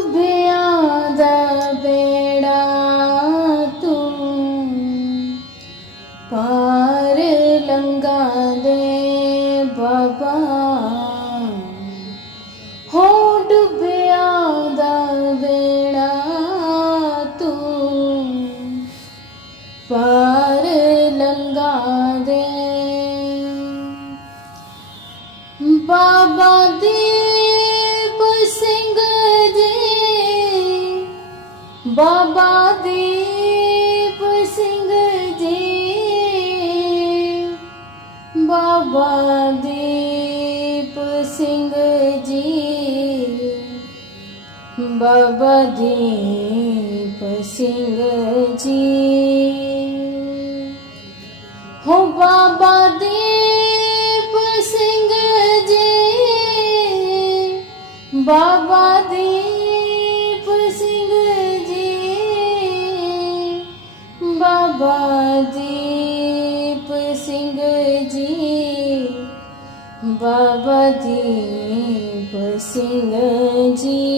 ਡੁੱਬਿਆਂ ਦਾ ਬੇੜਾ ਤੂੰ। ਪਾਰ ਲੰਗਾ ਦੇ ਬਾਬਾ। ਹੋ ਡੁੱਬਿਆਂ ਦਾ ਬੇੜਾ ਤੂੰ। ਪਾਰ ਲੰਗਾ ਦੇ। ਬਾਬਾ ਦੀਪ ਬਾਬਾ ਦੀਪ ਸਿੰਘ ਜੀ। ਬਾਬਾ ਦੀਪ ਸਿੰਘ ਜੀ। ਬਾਬਾ ਦੀਪ ਸਿੰਘ ਜੀ। ਹੋ ਬਾਬਾ ਦੀਪ ਸਿੰਘ ਜੀ। ਬਾਬਾ ਦੀਪ ਬਾਬਾ ਦੀਪ ਸਿੰਘ ਜੀ ਬਾਬਾ ਦੀਪ ਸਿੰਘ ਜੀ